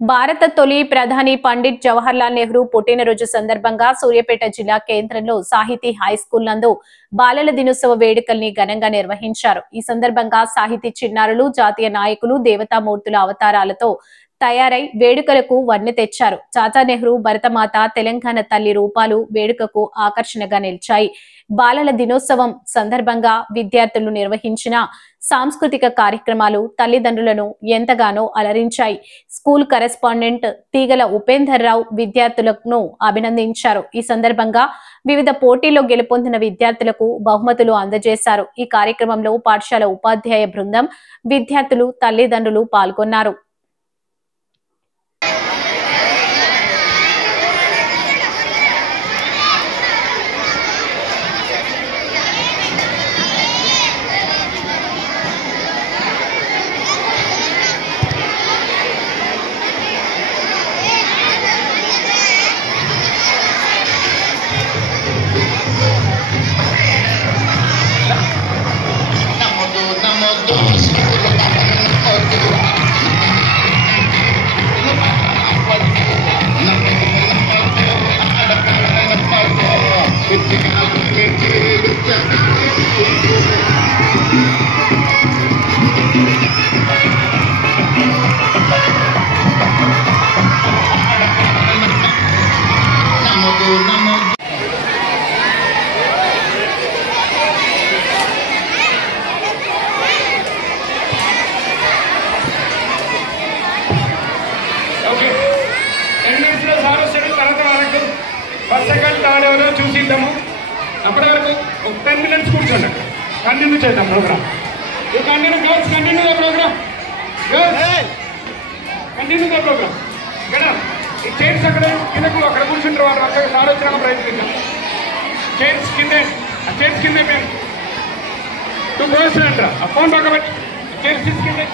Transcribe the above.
భారత తొలి ప్రధాని పండిట్ జవహర్లాల్ నెహ్రూ పుట్టినరోజు సందర్భంగా సూర్యాపేట జిల్లా కేంద్రంలో సాహితీ హైస్కూల్ నందు బాలల దినోత్సవ వేడుకల్ని ఘనంగా నిర్వహించారు. ఈ సందర్భంగా సాహితీ చిన్నారులు, జాతీయ నాయకులు దేవతామూర్తుల అవతారాలతో తయారై వేడుకలకు వన్నె తెచ్చారు. చాచా నెహ్రూ, భరతమాత, తెలంగాణ తల్లి రూపాలు వేడుకకు ఆకర్షణగా నిలిచాయి. బాలల దినోత్సవం సందర్భంగా విద్యార్థులు నిర్వహించిన సాంస్కృతిక కార్యక్రమాలు తల్లిదండ్రులను ఎంతగానో అలరించాయి. స్కూల్ కరెస్పాండెంట్ తీగల ఉపేందర్ రావు విద్యార్థులను అభినందించారు. ఈ సందర్భంగా వివిధ పోటీల్లో గెలుపొందిన విద్యార్థులకు బహుమతులు అందజేశారు. ఈ కార్యక్రమంలో పాఠశాల ఉపాధ్యాయ బృందం, విద్యార్థులు, తల్లిదండ్రులు పాల్గొన్నారు. చూసిద్దాము. అప్పటి వరకు 10 minutes కూర్చోండి. కంటిన్యూ చేద్దాం program. You continue girls, continue the program. Girls continue the program. ఇక్కడ ఈ చైర్స్ అక్కడ కిందకు అక్కడ కూర్చుంటారు. వాళ్ళు అక్కడ సార్ వచ్చిన ప్రయత్నిద్దాం. చైర్స్ కిందే, ఆ చైర్స్ కిందే మేము 2 గర్ల్స్ అంటారా. ఆ ఫోన్ పక్కబెట్టి చైర్స్ కిందే